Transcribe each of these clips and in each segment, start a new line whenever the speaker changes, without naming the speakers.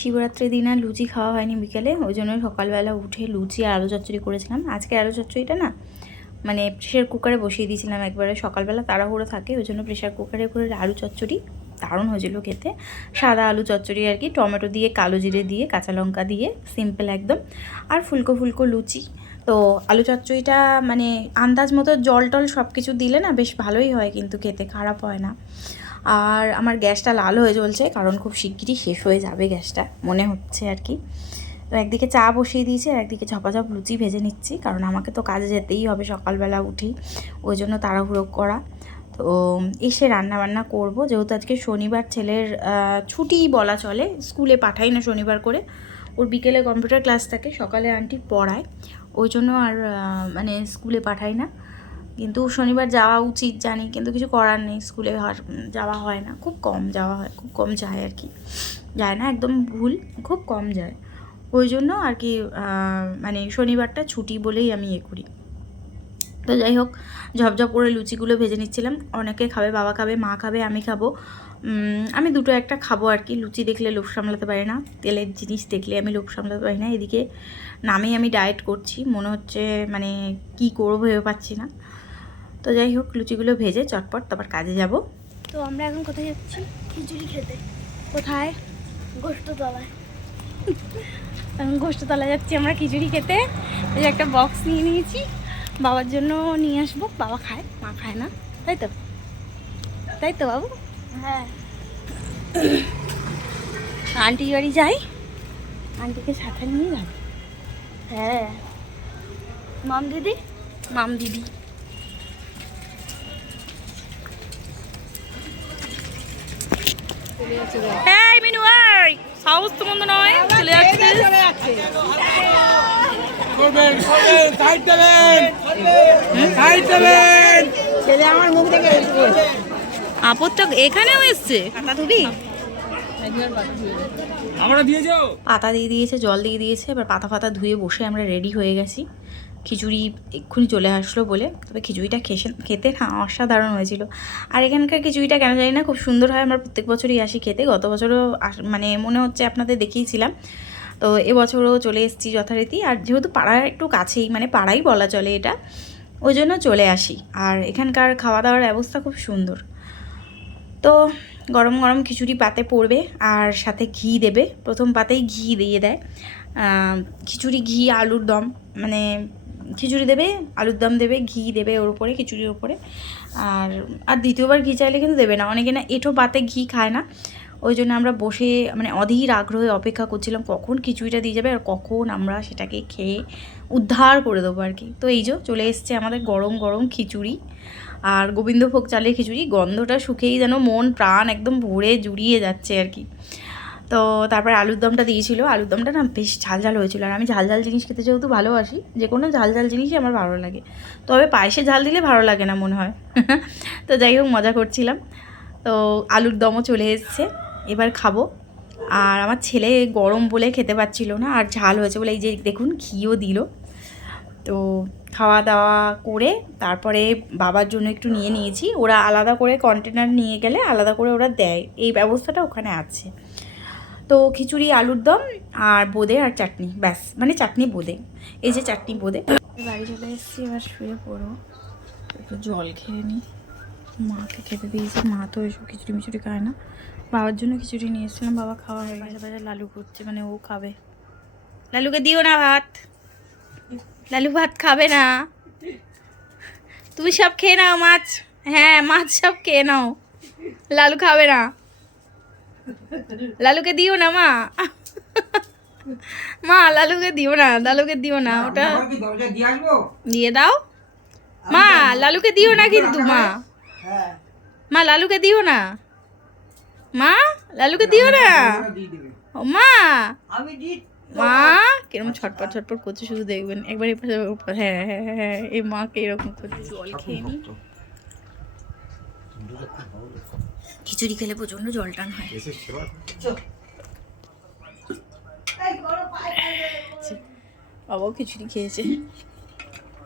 শিবরাত্রির দিন আর লুচি খাওয়া হয়নি বিকেলে, ওই জন্য সকালবেলা উঠে লুচি আর আলু চচ্চড়ি করেছিলাম। আজকে আলু চচ্চড়িটা না মানে প্রেশার কুকারে বসিয়ে দিয়েছিলাম একবারে, সকালবেলা তাড়াহুড়ো থাকে, ওই জন্য প্রেশার কুকারে করে আলু চচ্চড়ি দারুণ হয়েছিল খেতে। সাদা আলু চচ্চড়ি আর কি, টমেটো দিয়ে, কালো জিরে দিয়ে, কাঁচা লঙ্কা দিয়ে সিম্পল একদম। আর ফুলকো ফুলকো লুচি। তো আলু চচ্চড়িটা মানে আন্দাজ মতো জল টল সব কিছু দিলে না বেশ ভালোই হয় কিন্তু খেতে, খারাপ হয় না। আর আমার গ্যাসটা লাল হয়ে জ্বলছে, কারণ খুব শিগগিরই শেষ হয়ে যাবে গ্যাসটা, মনে হচ্ছে আর কি। তো একদিকে চা বসিয়ে দিয়েছি, আর একদিকে ঝপাঝপ লুচি ভেজে নিচ্ছি, কারণ আমাকে তো কাজে যেতেই হবে সকালবেলা উঠি, ওই জন্য তাড়াহুড়ো করা। তো এসে রান্না বান্না করব, যেহেতু আজকে শনিবার ছেলের ছুটি বলা চলে, স্কুলে পাঠাই না শনিবার করে। ওর বিকেলে কম্পিউটার ক্লাস থাকে, সকালে আন্টি পড়ায়, ওই জন্য আর মানে স্কুলে পাঠাই না। কিন্তু শনিবার যাওয়া উচিত জানি, কিন্তু কিছু করার নেই, স্কুলে যাওয়া হয় না। খুব কম যাওয়া হয়, খুব কম যায় আর কি। যায় না, একদম ভুল, খুব কম যায়। ওই জন্য আর কি মানে শনিবারটা ছুটি বলেই আমি ইয়ে করি। তো যাই হোক, ঝপঝপ করে লুচিগুলো ভেজে নিচ্ছিলাম। অনেকে খাবে, বাবা খাবে, মা খাবে, আমি খাব। আমি দুটো একটা খাব আর কি। লুচি দেখলে লোভ সামলাতে পারি না, তেলের জিনিস দেখলে আমি লোভ সামলাতে পারি না। এদিকে নামেই আমি ডায়েট করছি, মনে হচ্ছে মানে কি করব ভেবে পাচ্ছি না। তো যাই হোক লুচিগুলো ভেজে চটপট তারপর কাজে যাব।
তো আমরা এখন কোথায় যাচ্ছি? খিচুড়ি খেতে।
কোথায়?
গোস্ত তলায়
এখন গোষ্ঠতলা যাচ্ছি আমরা খিচুড়ি খেতে। এই যে একটা বক্স নিয়ে নিয়েছি। বাবার জন্য নিয়ে আসব। বাবা খায় মা খায় না। তাই তো? তাই তো বাবু?
হ্যাঁ।
আন্টি বাড়ি যাই। আন্টিকে সাথে নিয়ে যাব।
হ্যাঁ। মাম দিদি?
মাম দিদি। এই মিনু এই সাহস তো মন্দ নয়, চলে যাচ্ছে আপদটা এখানেও পাতা
দিয়ে
দিয়েছে, জল দিয়ে দিয়েছে, এবার পাতা ফাতা ধুয়ে বসে আমরা রেডি হয়ে গেছি। খিচুড়ি এক্ষুনি চলে আসলো বলে, তবে খিচুড়িটা খেসে খেতে না অসাধারণ হয়েছিল। আর এখানকার খিচুড়িটা কেন জানি না, খুব সুন্দর হয়। আমরা প্রত্যেক বছরই আসি খেতে। গত বছরও মানে মনে হচ্ছে আপনাদের দেখিয়েছিলাম। তো এবছরও চলে এসেছি যথারীতি। আর যেহেতু পাড়ার একটু কাছেই মানে পাড়াই বলা চলে এটা, ওই জন্য চলে আসি। আর এখানকার খাওয়া দাওয়ার ব্যবস্থা খুব সুন্দর। তো গরম গরম খিচুড়ি পাতে পড়বে আর সাথে ঘি দেবে। প্রথম পাতেই ঘি দিয়ে দেয়। খিচুড়ি, ঘি, আলুর দম মানে খিচুড়ি দেবে, আলুর দম দেবে, ঘি দেবে ওর উপরে, খিচুড়ির উপরে। আর আর দ্বিতীয়বার ঘি চাইলে কিন্তু দেবে না। অনেকে না এঁঠো পাতে ঘি খায় না। ওই জন্য আমরা বসে মানে অধীর আগ্রহে অপেক্ষা করছিলাম, কখন খিচুড়িটা দিয়ে যাবে আর কখন আমরা সেটাকে খেয়ে উদ্ধার করে দেবো আর কি। তো এই যে চলে এসছে আমাদের গরম গরম খিচুড়ি। আর গোবিন্দভোগ চালের খিচুড়ি, গন্ধটা শুকেই যেন মন প্রাণ একদম ভরে জুড়িয়ে যাচ্ছে আর কি। তো তারপরে আলুর দমটা দিয়েছিল। আলুর দমটা না বেশ ঝাল ঝাল হয়েছিল। আর আমি ঝাল ঝাল জিনিস খেতে যেহেতু ভালোবাসি, যে কোনো ঝাল ঝাল জিনিসই আমার ভালো লাগে। তবে পায়েসে ঝাল দিলে ভালো লাগে না মনে হয়। তো যাই হোক, মজা করছিলাম। তো আলুর দমও চলে এসছে। এবার খাব। আর আমার ছেলে গরম বলে খেতে পাচ্ছিল না, আর ঝাল হয়েছে বলে এই যে দেখুন ঘিও দিল। তো খাওয়া দাওয়া করে তারপরে বাবার জন্য একটু নিয়ে নিয়েছি। ওরা আলাদা করে কন্টেনার নিয়ে গেলে আলাদা করে ওরা দেয়। এই ব্যবস্থাটা ওখানে আছে। তো খিচুড়ি, আলুর দম আর বোঁদে আর চাটনি, ব্যাস। মানে চাটনি, বোঁদে। এই যে চাটনি, বোঁদে। বাড়ি চলে এসেছি, এবার শুয়ে পড়ো। একটু জল খেয়ে নিই মাকে খেতে দিয়েছি। মা তো এসব খিচুড়ি মিচুড়ি খায় না। বাবার জন্য খিচুড়ি নিয়ে এসেছিলাম। বাবা খাওয়া হয়ে গেছে। বাজার লালু করছে মানে ও খাবে। লালুকে দিও না ভাত। লালু ভাত খাবে না। তুমি সব খেয়ে নাও মাছ। হ্যাঁ মাছ সব খেয়ে নাও। লালু খাবে না। লালুকে দিও না মা। মা লালুকে দিও না লালুকে দিও না ওটা
দিয়ে
দাও। মা লালুকে দিও না কিন্তু মা।
হ্যাঁ।
মা লালুকে দিও না। মা লালুকে দিও না। ও মা। মা কীরকম ছটপট ছটপট করছে শুধু দেখবেন। একবার এই পাশে হ্যাঁ হ্যাঁ হ্যাঁ হ্যাঁ এই মাকে এরকম করছে জল খেয়ে নি। খিচুড়ি খেলে প্রচণ্ড জল টান হয়। বাবাও খিচুড়ি খেয়েছে।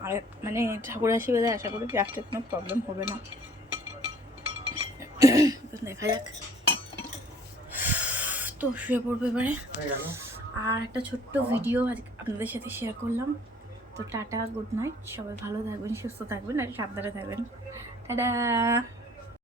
আর মানে ঠাকুর আশীর্বাদে আশা করি রাখতে কোনো প্রবলেম হবে না। দেখা যাক। তো শুয়ে পড়ব এবারে। আর একটা ছোট্ট ভিডিও আপনাদের সাথে শেয়ার করলাম। তো টাটা গুড নাইট সবাই ভালো থাকবেন সুস্থ থাকবেন আর সাবধানে থাকবেন। টাটা!